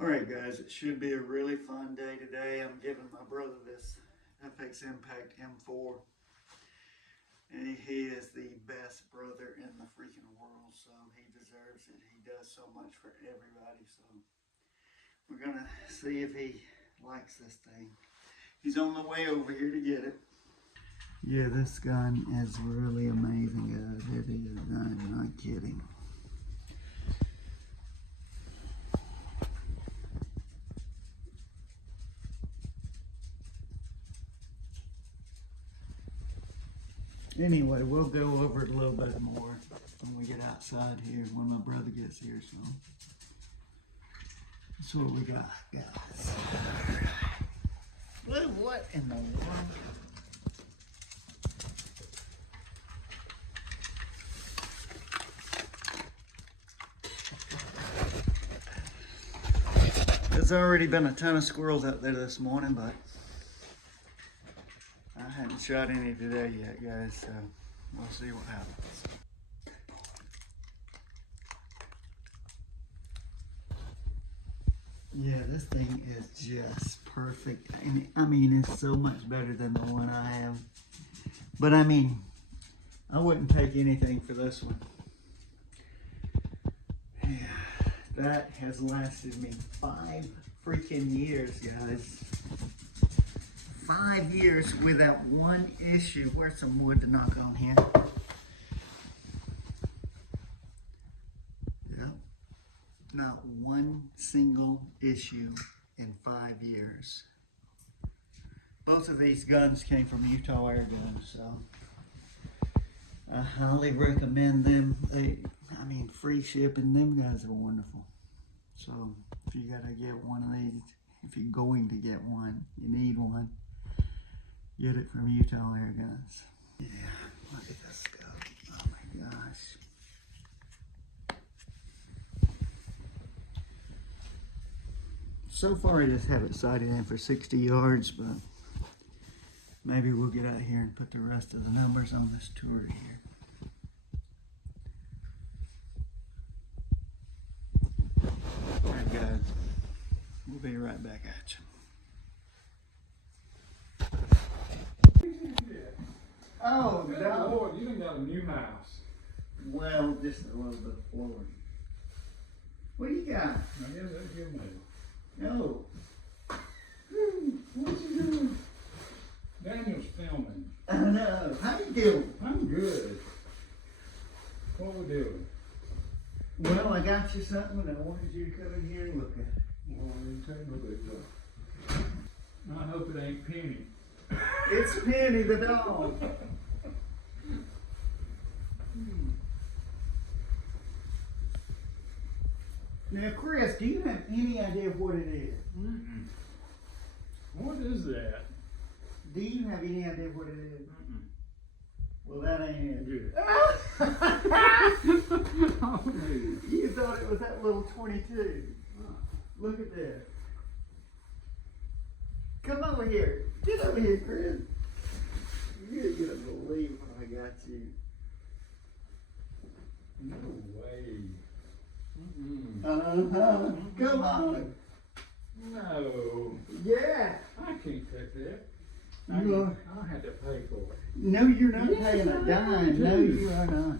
Alright guys, it should be a really fun day today. I'm giving my brother this FX Impact M4. And he is the best brother in the freaking world, so he deserves it. He does so much for everybody, so we're gonna see if he likes this thing. He's on the way over here to get it. Yeah, this gun is really amazing, guys. It is, I'm not kidding. Anyway, we'll go over it a little bit more when we get outside here, when my brother gets here, so that's what we got, guys. Blue, what in the world? There's already been a ton of squirrels out there this morning, but I haven't shot any today yet, guys, so we'll see what happens. Yeah, this thing is just perfect. I mean, it's so much better than the one I have. But I mean, I wouldn't take anything for this one. Yeah, that has lasted me 5 freaking years, guys. 5 years without one issue. Where's some wood to knock on here? Yep. Not one single issue in 5 years. Both of these guns came from Utah Air Guns, so I highly recommend them. I mean, free shipping. Them guys are wonderful. So if you gotta get one of these, if you're going to get one, you need one. Get it from Utah Air Guns. Yeah, look at this go. Oh my gosh. So far I just have it sighted in for 60 yards, but maybe we'll get out here and put the rest of the numbers on this tour here. Alright guys, we'll be right back at you. Oh, no. Lord, you done got a new house. Well, just a little bit forward. What do you got? I guess that's your mail. No. What you doing? Daniel's filming. I know. How you doing? I'm good. What we doing? Well, I got you something and I wanted you to come in here and look at it. Well, I didn't take no big stuff. I hope it ain't Penny. It's Penny the dog. Now, Chris, do you have any idea what it is? Mm-mm. What is that? Do you have any idea what it is? Mm-mm. Well, that ain't it. Good. You thought it was that little 22. Look at this. Come over here. Get over here, Chris. You're gonna believe what I got you. No way. Mm-mm. Uh-huh. Come on. No. Yeah. I can't take that. I'll have to pay for it. No, you're not Yes, paying a I dime. do. No, you are not.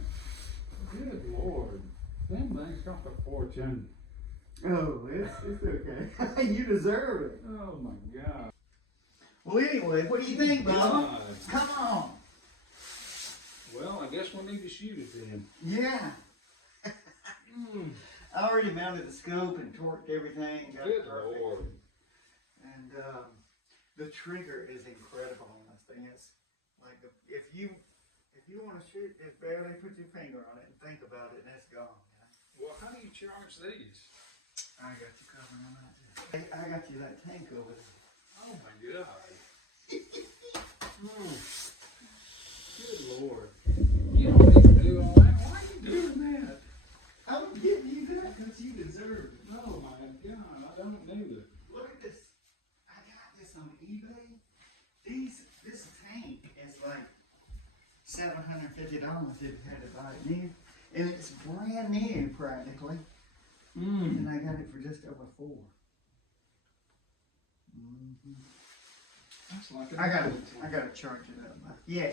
Good Lord. Them things cost a fortune. Oh, it's okay. You deserve it. Oh my God. Well, anyway, what do you think, Bob? God. Come on. Well, I guess we need to shoot it then. Yeah. I already mounted the scope and torqued everything. Got it Good perfect. Lord. And the trigger is incredible on this thing. It's like if you want to shoot, just barely put your finger on it and think about it, and it's gone. Well, how do you charge these? I got you covered on that. I got you that tank over there. Oh my God. Good Lord. You don't need to do all that. Why are you doing that? I'm giving you that because you deserve it. Oh my God, I don't need it. Look at this. I got this on eBay. This tank is like $750 if you had to buy it new. And it's brand new practically. And I got it for just over $4. That's like a I gotta charge it up. Yeah.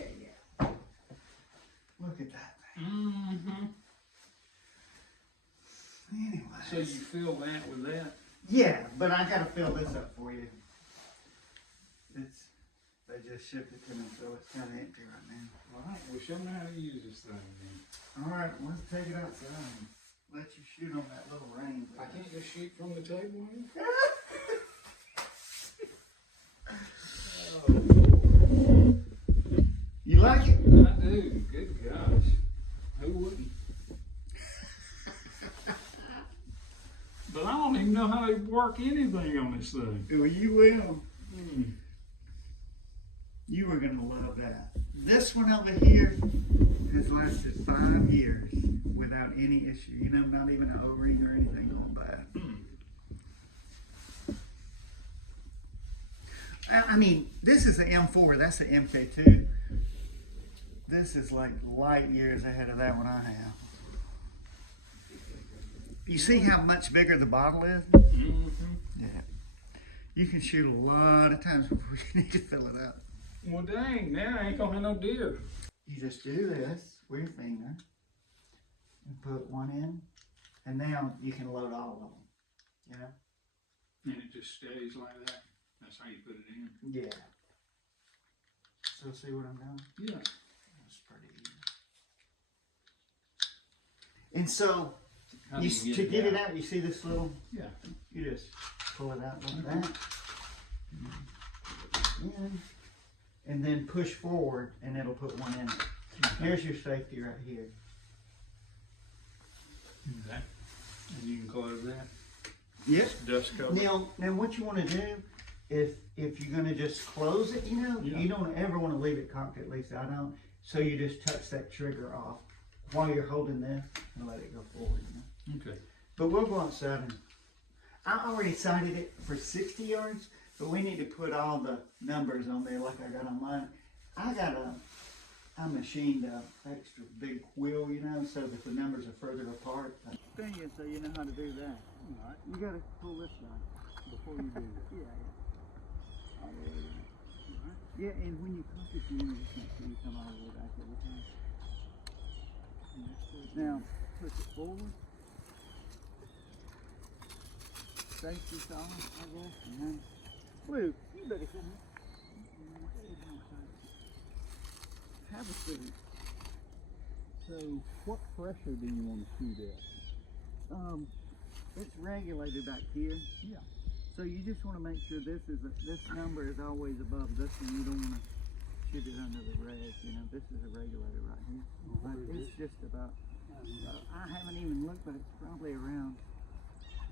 Look at that thing. Mm-hmm. Anyway. So you fill that with that? Yeah, but I gotta fill this up for you. They just shipped it to me, so it's kind of empty right now. All right, well, show me how to use this thing then. All right, let's take it outside and let you shoot on that little range. I can't just shoot from the table here? You like it? I do. Good gosh. Who wouldn't? But I don't even know how to work anything on this thing. Well, you will. You are gonna love that. This one over here has lasted 5 years without any issue. You know, not even an O-ring or anything on bad. I mean, this is the M4. That's the MK2. This is like light years ahead of that one I have. You see how much bigger the bottle is? Yeah. You can shoot a lot of times before you need to fill it up. Well, dang, now I ain't gonna have no deer. You just do this with your finger and put one in, and now you can load all of them, you know? And it just stays like that. That's how you put it in. Yeah. So see what I'm doing? Yeah. That's pretty easy. And so, How do you to get it out, you see this little, Yeah. you just pull it out like that. In, and then push forward, and it'll put one in. Here's your safety right here. Okay. And you can close that. Yep. Dust cover. Now what you want to do, if you're going to just close it, you know, Yeah. you don't ever want to leave it cocked, at least I don't. So you just touch that trigger off while you're holding this and let it go forward, you know. Okay. But we'll go outside and, I already sighted it for 60 yards, but we need to put all the numbers on there like I got on mine. I machined a extra big wheel, you know, so that the numbers are further apart. Spin it so you know how to do that. All right. You gotta pull this down. Before you do that. Yeah. Yeah, and when you cock it, you just make sure you come all the way back every time. Now, push it forward. Safety on, I guess, and then Luke, you better come here. Have a seat. So, what pressure do you want to shoot at? It's regulated back here. Yeah. So you just want to make sure this number is always above this one. You don't want to shoot it under the reg. You know, this is a regulator right here. But it's just about. I haven't even looked, but it's probably around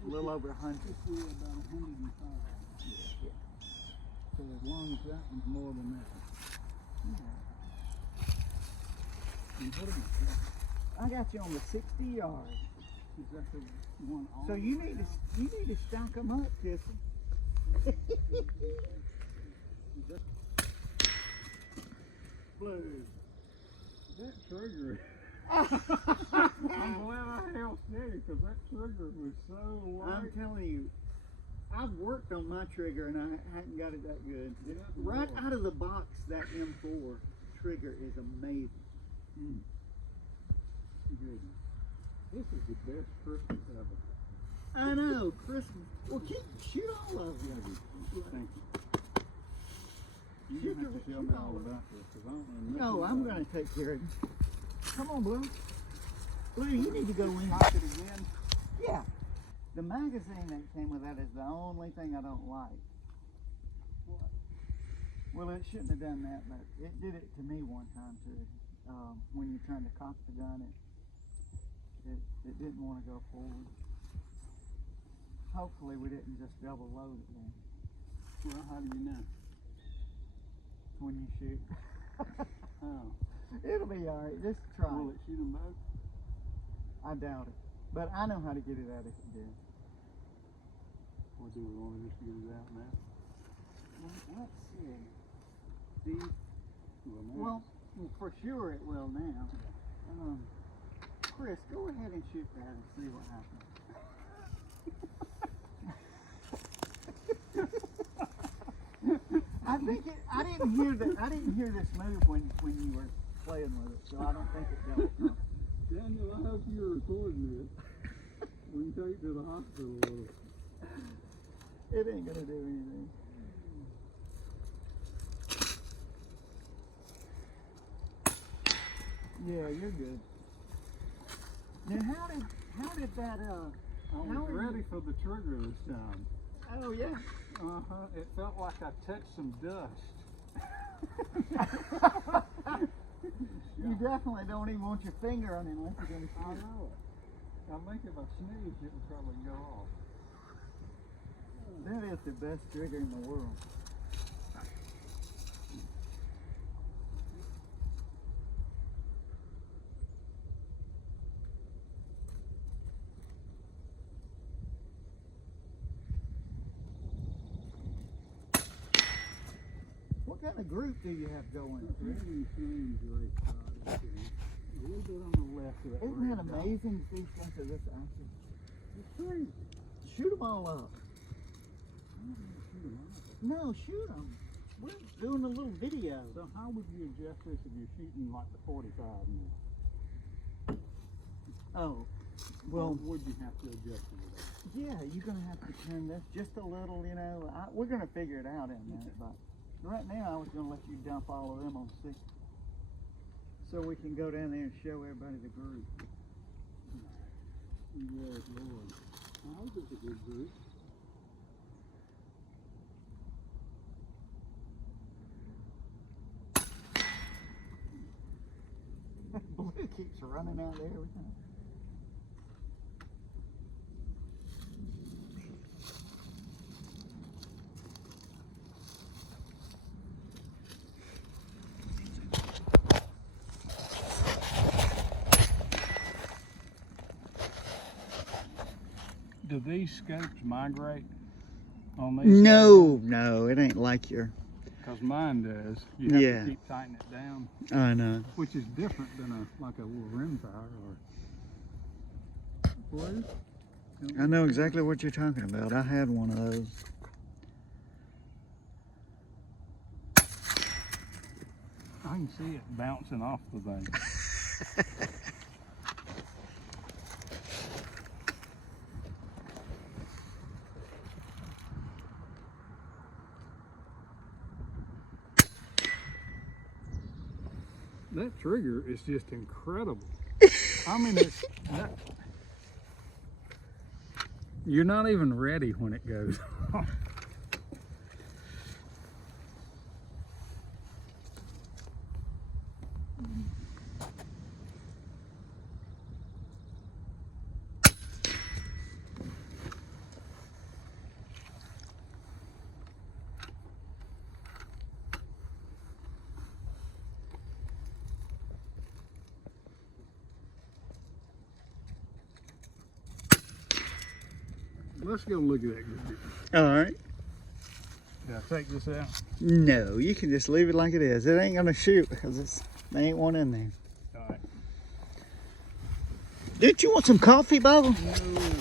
a little over 100. About 105. Yeah. So as long as that one's more than that. And what am I got you on the 60 yard. Is that the one on? So you need to stack them up, Jesse. Blue. That trigger. I'm glad I held steady because that trigger was so light. I'm telling you, I've worked on my trigger and I hadn't got it that good. Yeah, Right Lord. out of the box, that M4 trigger is amazing. Goodness. This is the best Christmas ever. I know, Christmas. Well, shoot all of them. Thank you. You Shoot have to the- tell me all about this because I don't know nothing No, I'm about going it. to take care of it. Come on, Blue. Blue, you need to go in. Cock it again. Yeah. The magazine that came with that is the only thing I don't like. What? Well, it shouldn't have done that, but it did it to me one time too. When you're trying to cock the gun, it didn't want to go forward. Hopefully we didn't just double load it then. Well, how do you know? When you shoot. Oh. It'll be alright, just try. Will it shoot them both? I doubt it. But I know how to get it out if it did. Or do we want to just get it out now? Let's see. Well, for sure it will now. Chris, go ahead and shoot that and see what happens. didn't hear this move when you were playing with it, so I don't think it dealt with it. Daniel, I hope you're recording this. We can take it to the hospital. It ain't gonna do anything. Yeah, you're good. Now, how did that I was ready for the trigger this time. Oh yeah. It felt like I touched some dust. You definitely don't even want your finger on it unless you're gonna I shoot. know it. I think if I sneezed, it would probably go off. That is the best trigger in the world. What kind of group do you have going? Really strange right side. A little bit on the left of that. Isn't that red dot. amazing to see stuff of this action? It's crazy. Shoot them all up. Shoot 'em out. No, shoot them. We're doing a little video. So how would you adjust this if you're shooting like the 45 now? Oh, Well, well, would you have to adjust it with that? yeah, you're gonna have to turn this just a little, you know. We're gonna figure it out in a minute, but right now I was gonna let you dump all of them on 60, so we can go down there and show everybody the group. Yes, Lord. I hope it's a good group. Blue keeps running out there every time. Do these scopes migrate on these? No, it ain't like your. Because mine does. You have Yeah. to keep tightening it down, I know. which is different than like a little rimfire or blue. I know exactly what you're talking about. I had one of those. I can see it bouncing off the thing. That trigger is just incredible. I mean, you're not even ready when it goes off. Let's go look at that group. All right. Did I take this out? No, you can just leave it like it is. It ain't gonna shoot because there ain't one in there. All right. Did you want some coffee, Bubba? No, I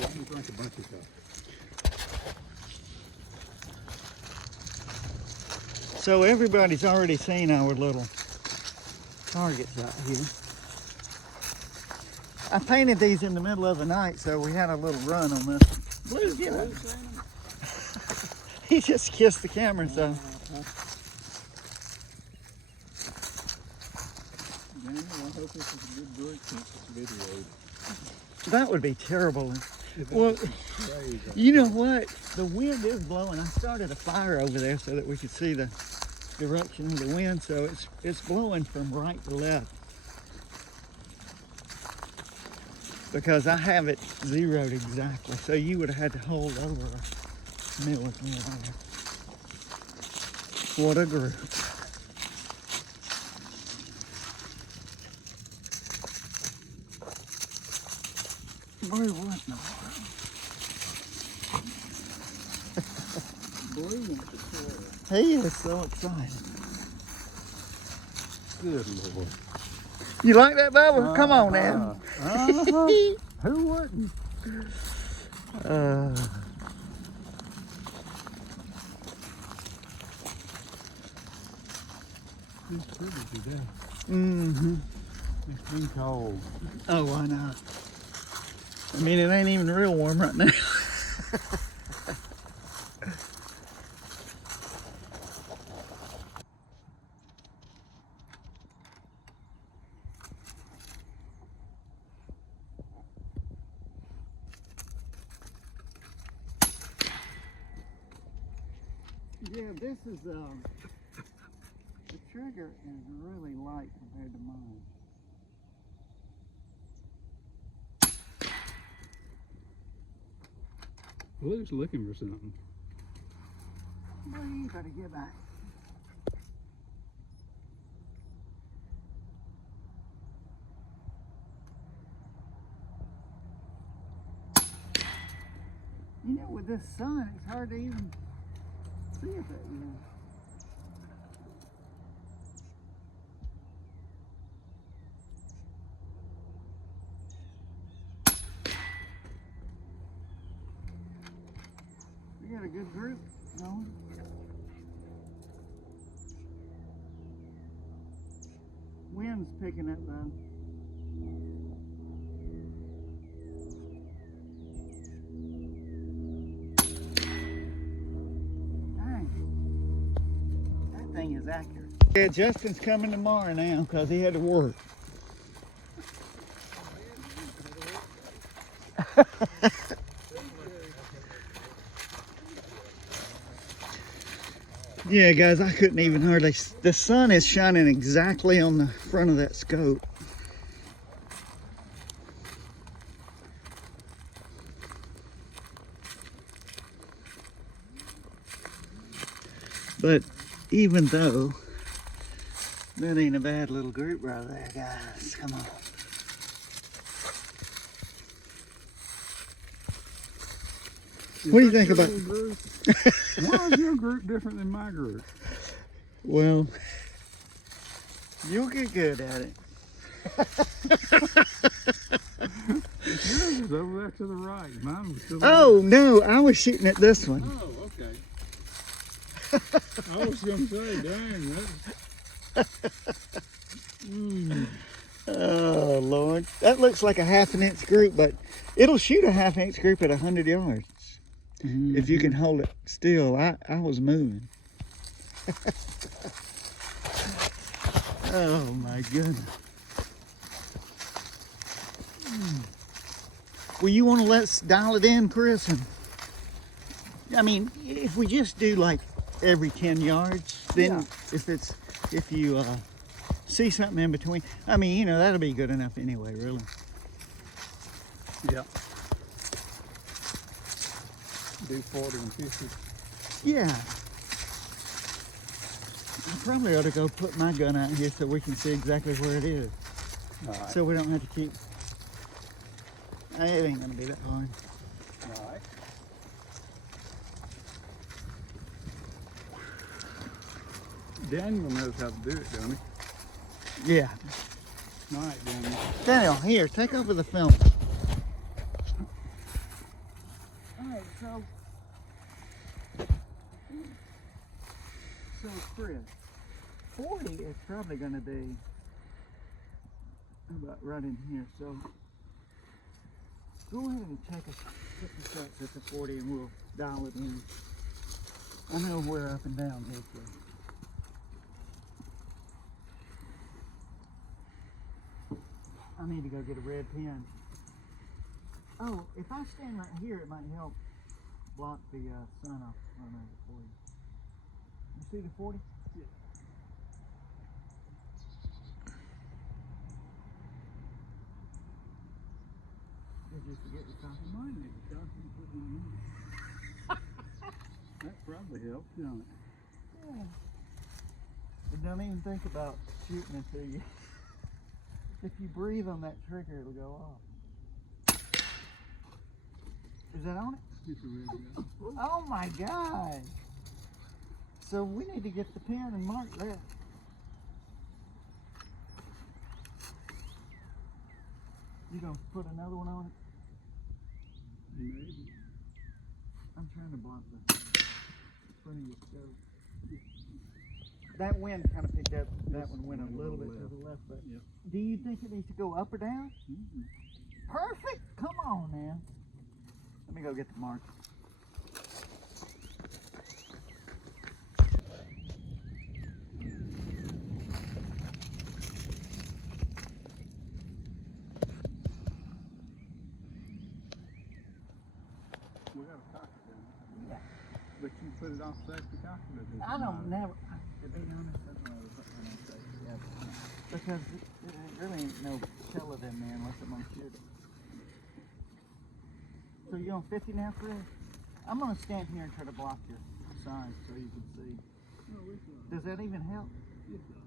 can drink a bunch of coffee. So everybody's already seen our little targets out here. I painted these in the middle of the night, so we had a little run on this. Blue's getting it. He just kissed the camera, so. Daniel, I hope this is a good group since it's videoed. That would be terrible. That's Well, crazy. you know what? The wind is blowing. I started a fire over there so that we could see the direction of the wind, so it's blowing from right to left. Because I have it zeroed exactly, so you would have had to hold over a mill with me there. What a group. Boy, what in the world? Blue wants to swirl. He is so excited. Good Lord. You like that, Bubba? Come on now. Who wouldn't? It's pretty today. Mm-hmm. It's been cold. Oh, I know. I mean, it ain't even real warm right now. Yeah, this is, the trigger is really light compared to mine. Blue's looking for something. Well, you better get back. You know, with this sun, it's hard to even see it that good. We got a good group going. Wind's picking up though. Dang. That thing is accurate. Yeah, Justin's coming tomorrow now because he had to work. Yeah, guys, I couldn't even hardly. The sun is shining exactly on the front of that scope. But even though, that ain't a bad little group right there, guys. Come on. What do you think about? Why is your group different than my group? Well, you'll get good at it. Yours is over there to the right. Mine was still. Oh no, I was shooting at this one. Oh, okay. I was gonna say, dang, that. Oh Lord, that looks like a ½ inch group, but it'll shoot a ½ inch group at 100 yards. If you can hold it still. I was moving. Oh my goodness. Well, you want to let's dial it in, Chris? And, I mean, if we just do like every 10 yards, then if you see something in between, I mean, you know, that'll be good enough anyway, really. Yeah. Do 40 and 50. Yeah. I probably ought to go put my gun out here so we can see exactly where it is. All right. So we don't have to keep. It ain't gonna be that hard. All right. Daniel knows how to do it, don't he? Yeah. All right, Daniel. Daniel, here, take over the film. Alright, so Chris, 40 is probably gonna be about right in here, so go ahead and take the shots at the 40 and we'll dial it in. I know we're up and down here, so. I need to go get a red pen. Oh, if I stand right here, it might help block the sun off on the 40. You see the 40? Yeah. Did you forget your coffee? Mine need to talk and put one in. That probably helps, don't it? Yeah. And don't even think about shooting until you. If you breathe on that trigger, it'll go off. Is that on it? It's ready to go. Oh my God! So we need to get the pen and mark that. You gonna put another one on it? Maybe. I'm trying to block the front of your scope. that wind kind of picked up. That one went a little bit to the left, but Yep. do you think it needs to go up or down? Perfect. Come on now. Let me go get the mark. We got a cocker down there. Yeah. But you put it off safety cocker? I don't never. To be honest, I don't know what I'm gonna say. Yeah, because there really ain't no pellet in there unless I'm gonna shoot it. So you on 50 now, Chris? I'm gonna stand here and try to block your sign so you can see. No, we can. Does that even help? It does.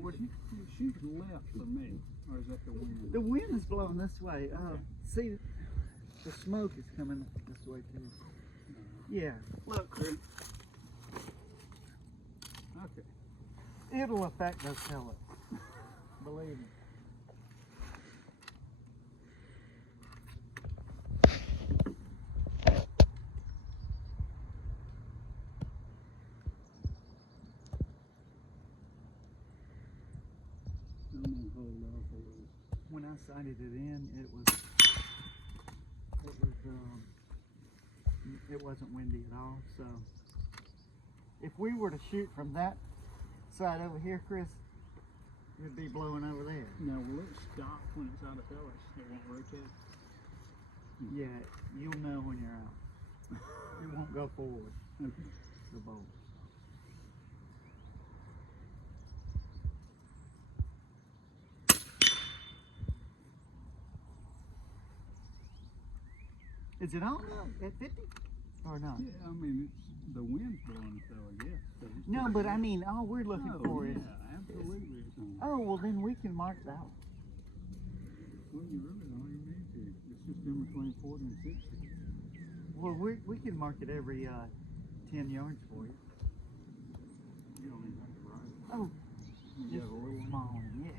What you shoot left for me, or is that the wind? The wind is blowing this way. See, the smoke is coming this way too. Yeah. Look, Chris. Okay. It'll affect those pellets. Believe me. I'm gonna hold off a little. When I sighted it in, it wasn't windy at all. So if we were to shoot from that side over here, Chris, it'd be blowing over there. Now, will it stop when it's out of pellets? It won't rotate? Yeah, you'll know when you're out. It won't go forward. Okay. The bolt. Is it on at 50 or not? Yeah, I mean, the wind's blowing it though, I guess. So it's No, pretty but good. I mean, all we're looking Oh, for is. yeah, absolutely it's on. Oh, well, then we can mark that one. Well, you really don't even need to. It's just in between 40 and 60. Well, we can mark it every 10 yards for you. You don't even have to write it. Oh, You just have a little one? small one, yeah.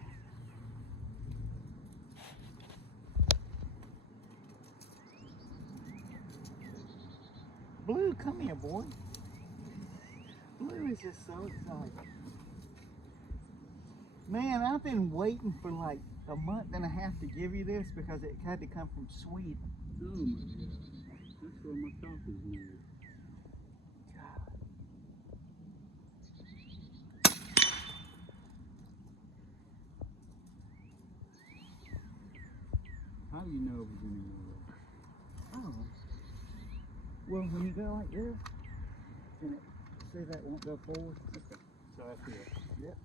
Blue, come here, boy. Blue is just so excited. Man, I've been waiting for like a month and a half to give you this because it had to come from Sweden. Oh my God. That's where my coffee's made. How do you know if it's anywhere? Oh. Well, when you go like this, and it, see that won't go forward? Okay. So that's it. Yep.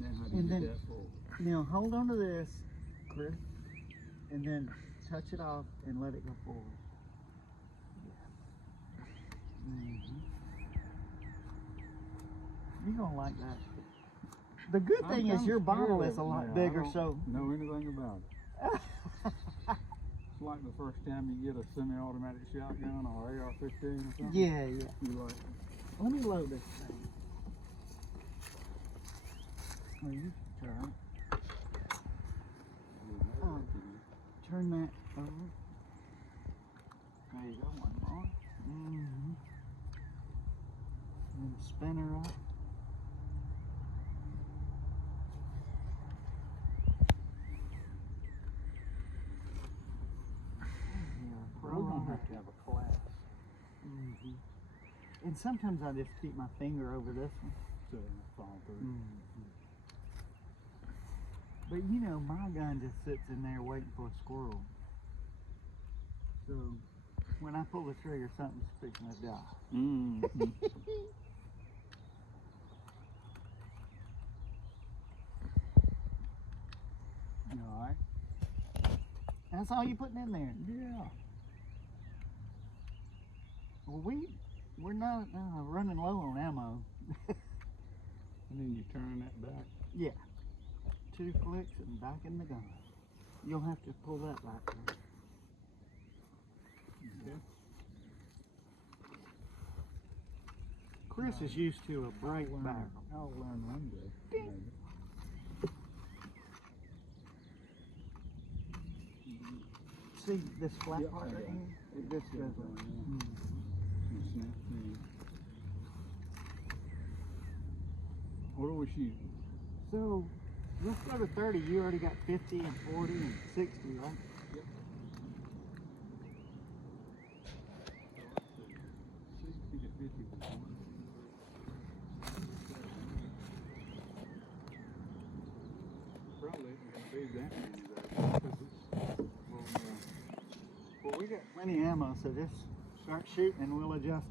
Then how do you And get then- that forward? Now hold on to this, Chris, and then touch it off and let it go forward. You're gonna like that. The good I'm thing is kinda your bottle scared is a of it lot now. bigger, I don't so. know anything about it. It's like the first time you get a semi-automatic shotgun or AR-15 or something. Yeah. You like, Let me load this thing. Oh, you turn. Turn that over. There you go, one more. And spin her up. we're gonna have to have a class And sometimes I just keep my finger over this one. to fall through. But you know, my gun just sits in there waiting for a squirrel. So when I pull the trigger, something's fixing to die. You all right? That's all you putting in there. Yeah. Well, we're not running low on ammo. And then you turn that back. Yeah. 2 flicks and back in the gun. You'll have to pull that back there. Okay. Chris is used to a bright barrel. I'll learn one day. Maybe. see this flat Yeah, part I right got it. here? It just goes on. Snap in. What are we shooting? So let's go to 30. You already got 50 and 40 and 60, right? Yep. 60 to 50 was one. Probably isn't going to be that many though, because it's a little more. Well, we got plenty of ammo, so just start shooting and we'll adjust.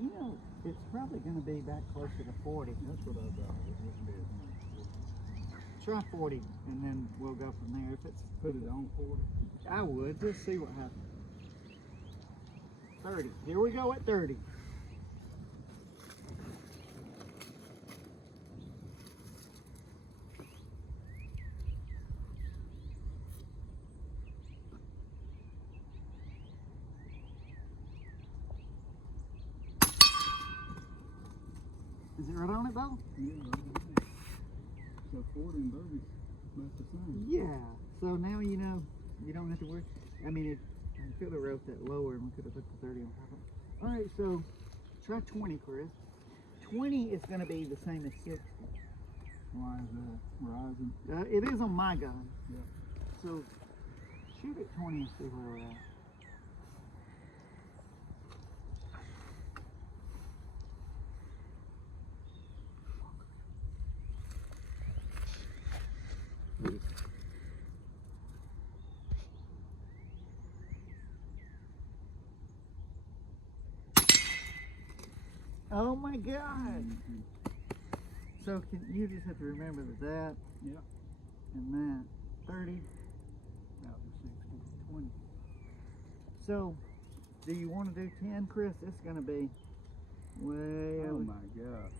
You know, it's probably going to be back closer to 40. That's what I thought. It wouldn't be as much. Try 40 and then we'll go from there. If it's, Put it on 40. I would. Just see what happens. 30. Here we go at 30. Is it right on it though? Yeah, so 40 and 30 is about the same. Yeah. So now you know you don't have to worry. I mean, I could have wrote that lower and we could have put the 30 on top of it. All right, so try 20, Chris. 20 is going to be the same as 60. Why is that rising? It is on my gun. Yeah. So shoot at 20 and see where we're at. Oh my God! So you just have to remember that Yeah. and that 30. That was 60. 20. So, do you want to do 10, Chris? It's going to be way Oh over. my gosh.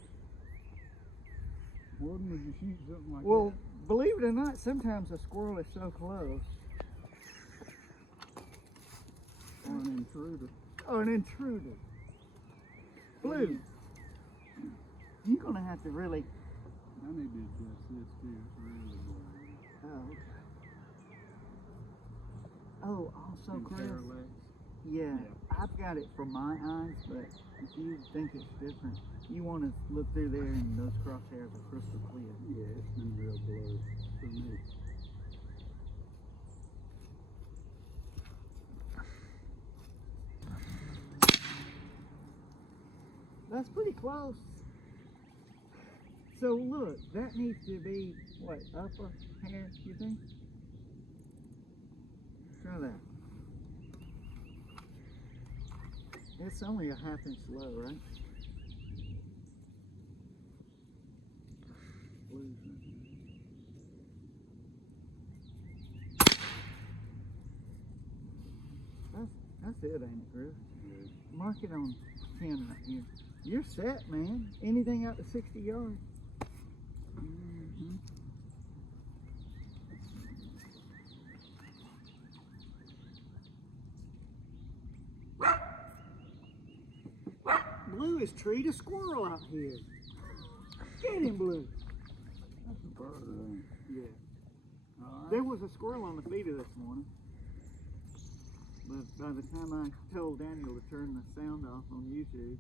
Warden, would you shoot something like Well, believe it or not, sometimes a squirrel is so close. that? Or an intruder? Oh, an intruder. Blue, you're going to have to really... I need to adjust this too. It's really blurry. Oh, okay. Oh, also, And Chris, parallax. yeah, I've got it for my eyes, but if you think it's different, you want to look through there and those crosshairs are crystal clear. Yeah, it's been real blurry for me. That's pretty close. So look, that needs to be, what, upper hair, you think? Try that. It's only a ½ inch low, right? Blue. That's it, ain't it, Chris? Yeah. Mark it on 10 right here. You're set, man. Anything out to 60 yards. Mm-hmm. Blue has treed a squirrel out here. Get him, Blue. That's a bird, ain't it? Yeah. All right. There was a squirrel on the feeder this morning. But by the time I told Daniel to turn the sound off on YouTube,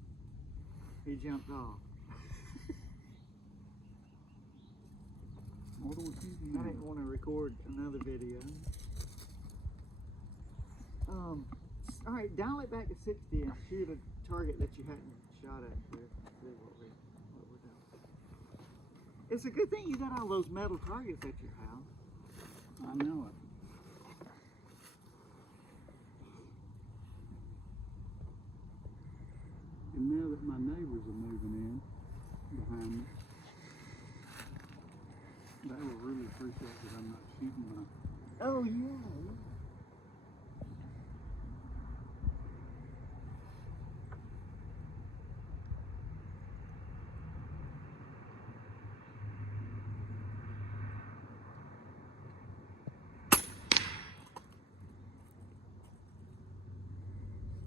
he jumped off. What are we shooting I now? didn't want to record another video. All right, dial it back to 60 and shoot a target that you hadn't shot at. Chris. See what we're doing. It's a good thing you got all those metal targets at your house. I know it. And now that my neighbors are moving in behind me, they will really appreciate that I'm not shooting my. Oh yeah.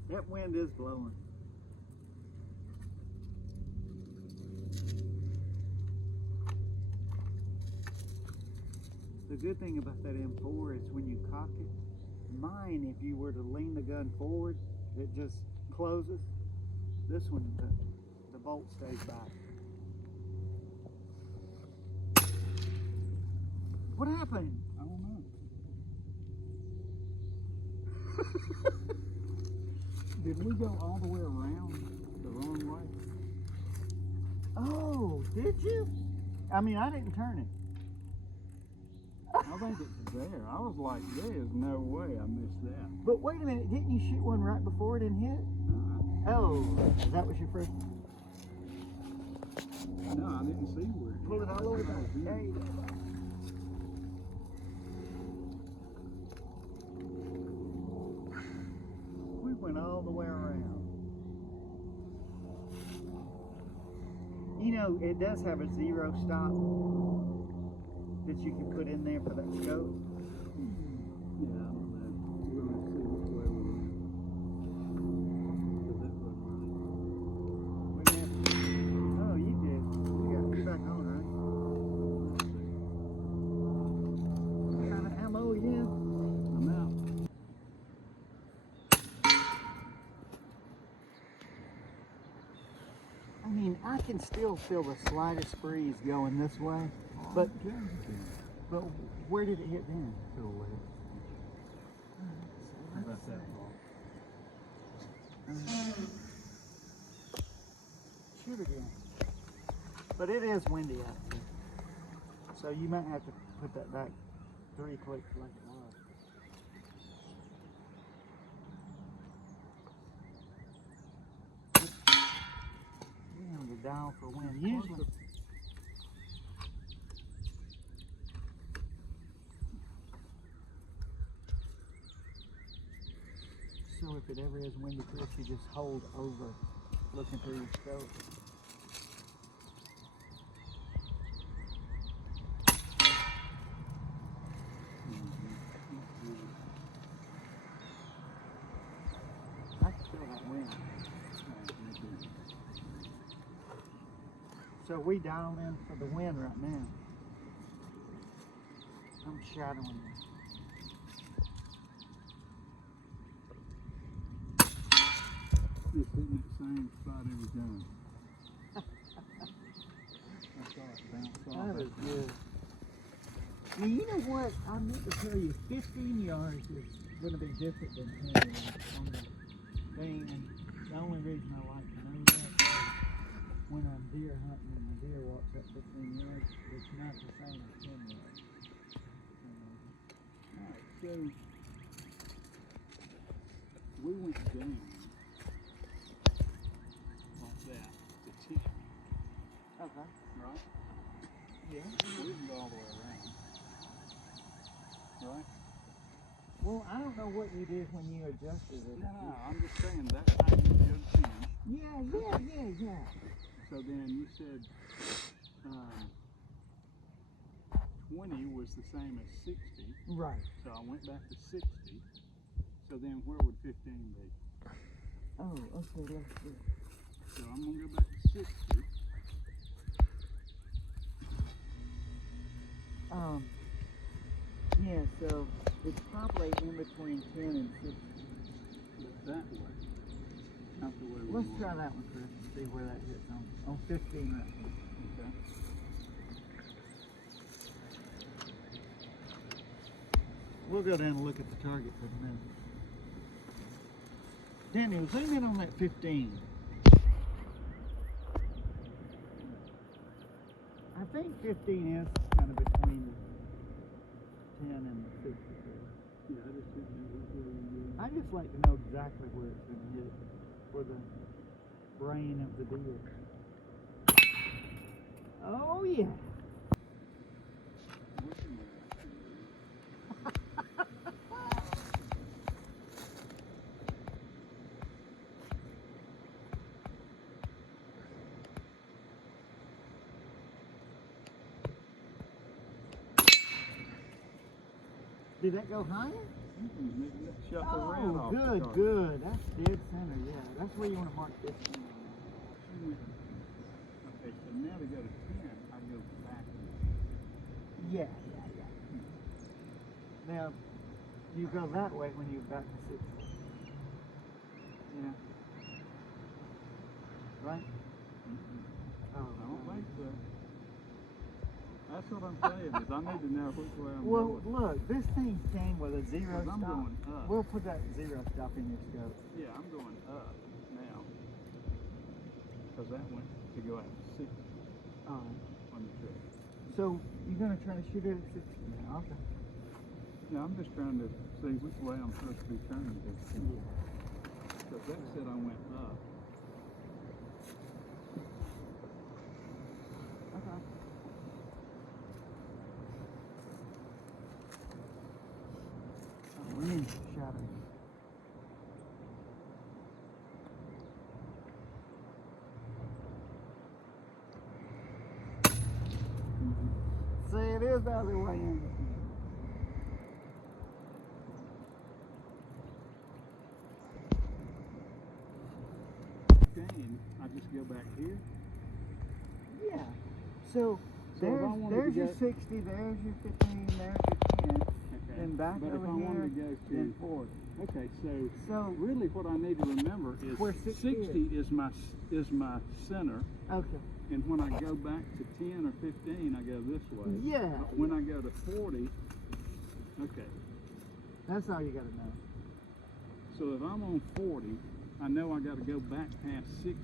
That wind is blowing. The good thing about that M4 is when you cock it, mine, if you were to lean the gun forward, it just closes. This one, the bolt stays back. What happened? I don't know. Did we go all the way around the wrong way? Oh, did you? I mean, I didn't turn it. I think it's there. I was like, there is no way I missed that. But wait a minute, didn't you shoot one right before it and hit? Oh, that was your first? No, I didn't see where it Pull it all the way back. There you go. We went all the way around. You know, it does have a 0 stop that you can put in there for that scope. Yeah, I don't know. We're going to see which way we went. Because that wasn't right. Oh, you did. You got me back on, right? What kind of ammo again? I'm out. I mean, I can still feel the slightest breeze going this way, but where did it hit then? To the left. How about that ball? Shoot again. But it is windy out here, so you might have to put that back 3 clicks like it was. Damn, the dial for wind. Usually. So if it ever is windy, Chris, you just hold over, looking through your scope. I can feel that wind. So we dialed in for the wind right now. I'm shadowing you. It's hitting that same spot every time. I saw it bounce off. That is good. Now, you know what? I meant to tell you, 15 yards is going to be different than 10 yards on the thing. And the only reason I like to know that is when I'm deer hunting and the deer walks up 15 yards, it's not the same as 10 yards. Alright, so we went down like that to 10, Okay. right? Yeah. We didn't go all the way around, right? Well, I don't know what you did when you adjusted it. No, I'm just saying that time you go 10. Yeah. So then you said 20 was the same as 60. Right. So I went back to 60. So then where would 15 be? Oh, okay, let's see. So I'm going to go back to 60. Yeah, so it's probably in between 10 and 60. But that way. Not the way we Let's want. try that one, Chris, and see where that hits on 15 right now. Okay. We'll go down and look at the target for a minute. Daniel, zoom in on that 15. I think 15 is kind of between the 10 and the 60. Yeah, I just didn't know which way we were. I just like to know exactly where it's going to hit for the brain of the deer. Oh yeah. Did that go higher? Shut the red Oh, off. good, good. That's dead center, yeah. That's where you want to mark this one. Okay, so now to go to 10, I go back. Yeah. Now, you go that way when you're back to 60. Yeah. Right? Oh, I don't think so. That's what I'm saying, is I need to know which way I'm well, going. look, this thing came with a zero 'Cause I'm stop. going up. We'll put that zero stop in your scope. Yeah, I'm going up now. Because that went to go out to 60 Alright. on the trip. So, you're going to try to shoot it at 60 now? Okay. Yeah, I'm just trying to see which way I'm supposed to be turning this thing. Because that said I went up. Okay. Oh, wind shadow. See, it is the other way in. I just go back here. Yeah. So So if I wanted there's to your go- 60, there's your 15, there's your 10, Okay. and back but over if I here, wanted to go to then 40. Okay, so So, really what I need to remember is Where 60 is my center, okay. and when I go back to 10 or 15 I go this way. Yeah. When I go to 40, okay. That's all you got to know. So if I'm on 40, I know I got to go back past 60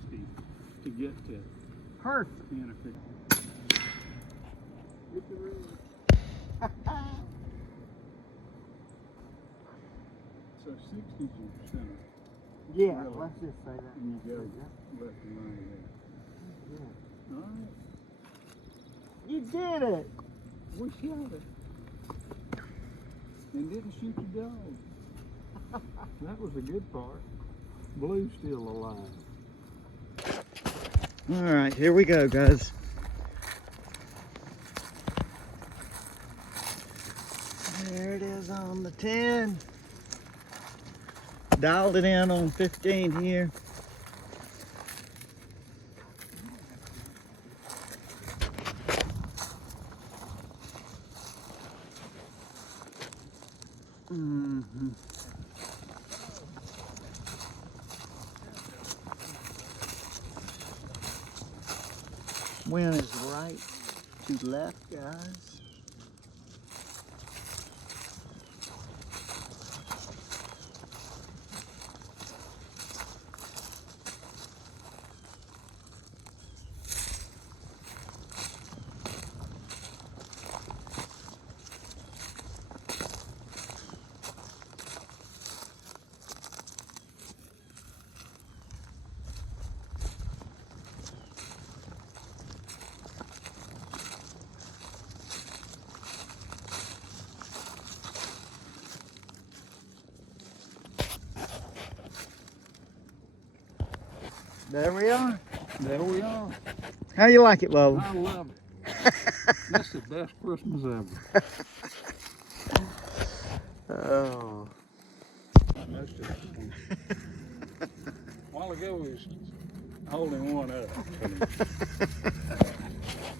to get to Perfect. 10 or 15. Get the red. So 60 is your center, Yeah, Really? let's just say that. and you go Yeah. left and right Yeah. there. All right. You did it. We shot it. And didn't shoot the dog. That was the good part. Blue's still alive. All right, here we go, guys. There it is on the 10. Dialed it in on 15 here. Mm-hmm. Wind is right to left, guys. There we are. There we are. How you like it, Lola? I love it. That's the best Christmas ever. Oh. Most of it. A while ago he was holding one up.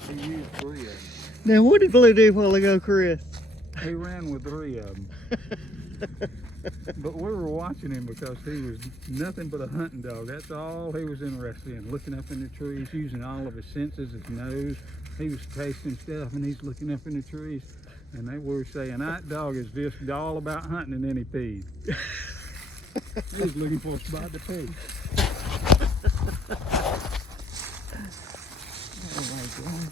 He used 3 of them. Now, what did Blue do a while ago, Chris? He ran with 3 of them. But we were watching him because he was nothing but a hunting dog. That's all he was interested in, looking up in the trees, using all of his senses, his nose. He was tasting stuff and he's looking up in the trees. And they were saying, that dog is just all about hunting, and then he peed. He was looking for a spot to pee. Oh my God.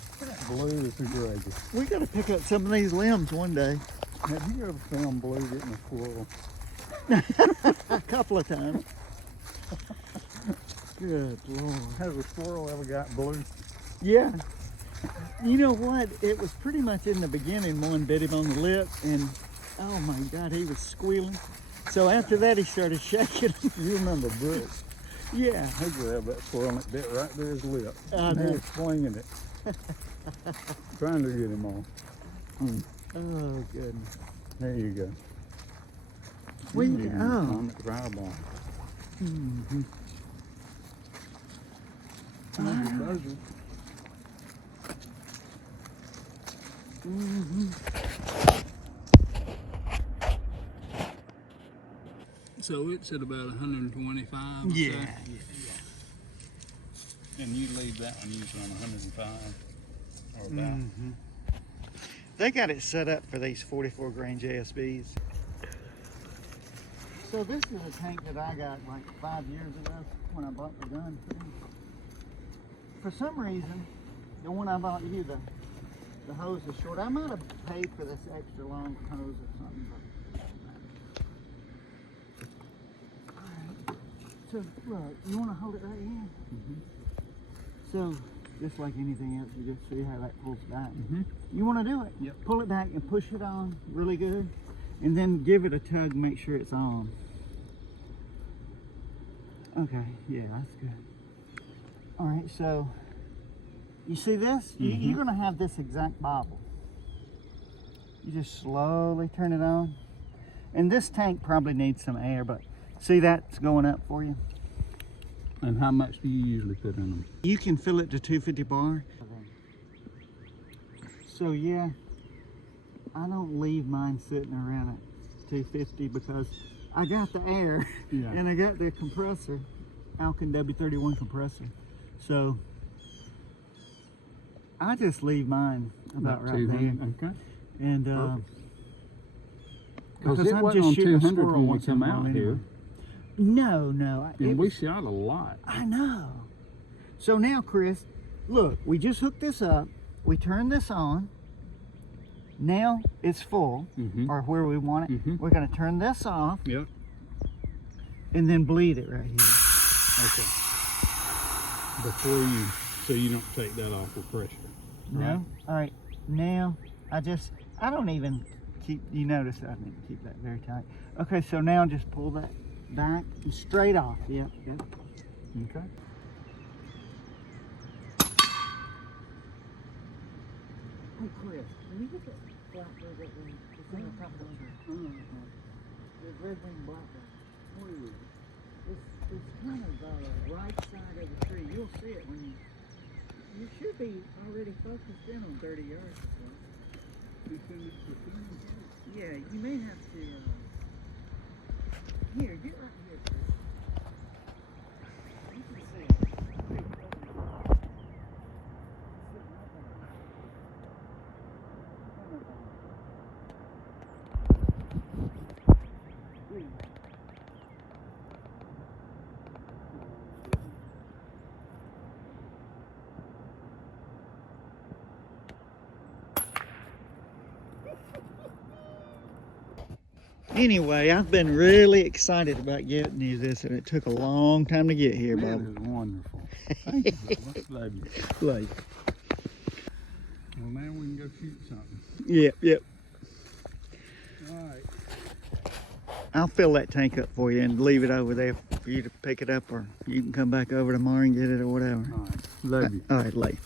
Blue is the greatest. We got to pick up some of these limbs one day. Have you ever found Blue getting a squirrel? A couple of times. Good Lord. Has a squirrel ever got Blue? Yeah. You know what? It was pretty much in the beginning, one bit him on the lip, and oh my God, he was squealing. So after that, he started shaking. You remember Brooks? Yeah. He grabbed that squirrel and it bit right through his lip. I And he know. was swinging it, trying to get him off. Oh, goodness. There you go. Where you need go? an Oh. atomic dry bomb. Mm-hmm. Buzzard. Mm-hmm. So it's at about 125. or Yeah, so? yeah. And you leave that one usually on 105 or about. Mm-hmm. They got it set up for these 44 grain JSBs. So this is a tank that I got like 5 years ago when I bought the gun. For some reason, the one I bought you, the hose is short. I might have paid for this extra long hose or something. But alright. So look, you want to hold it right here? Mm-hmm. So just like anything else, you just see how that pulls back. Mm-hmm. You want to do it? Yep. Pull it back and push it on really good, and then give it a tug. Make sure it's on. Okay, yeah, that's good. All right, so you see this? Mm-hmm. You're gonna have this exact bobble. You just slowly turn it on, and this tank probably needs some air, but see that's going up for you. And how much do you usually put in them? You can fill it to 250 bar. So yeah, I don't leave mine sitting around at 250 because I got the air and I got the compressor, Alkin W31 compressor. So I just leave mine about right there. Okay. And Because because it I'm wasn't just on shooting a 200 squirrel when we once in a come while out anyway. here. No. And we shot a lot. I know. So now, Chris, look, we just hooked this up. We turned this on. Now it's full, or where we want it. We're going to turn this off. Yep. And then bleed it right here. Okay. So you don't take that off with pressure. Right? No? All right. Now, I don't even keep, you notice I didn't keep that very tight. Okay, so now just pull that back and straight off. Yep. Okay. Hey, Chris, can you get that blackbird that way? It's on the top of the tree. The red-winged blackbird. Where is it? It's kind of right side of the tree. You'll see it when you should be already focused in on 30 yards or so. Yeah, you may have to, here, get right here, Chris. You can see it. Anyway, I've been really excited about getting you this, and it took a long time to get here, That Bob. is wonderful. Thank you, brother. Love you. Like, Well, now we can go shoot something. yep. All right. I'll fill that tank up for you and leave it over there for you to pick it up, or you can come back over tomorrow and get it or whatever. All right. Love you. All right, late.